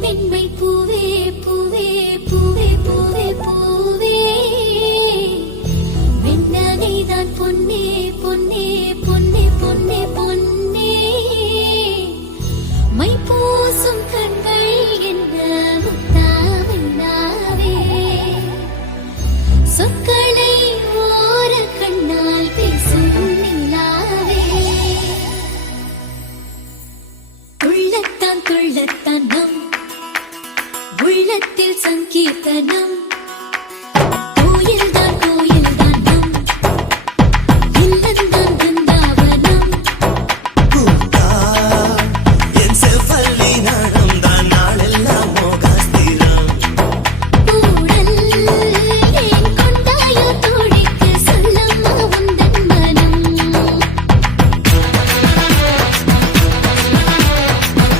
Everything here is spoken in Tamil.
பெண்மை பூவே பூவே பூவே பூவே பூவே வெண்ணகைதான் பொன்னே பொன்னே பொன்னே பொன்னே பொன்னே மை பூசும் கண்கள் என்ன முத்தாவண்ணாவே சொற்களை ஓர கண்ணால் பேசும் நிலாவே துள்ளத்தான் துள்ளத்தான் நம் உள்ளத்தில் சங்கீர்த்தனம்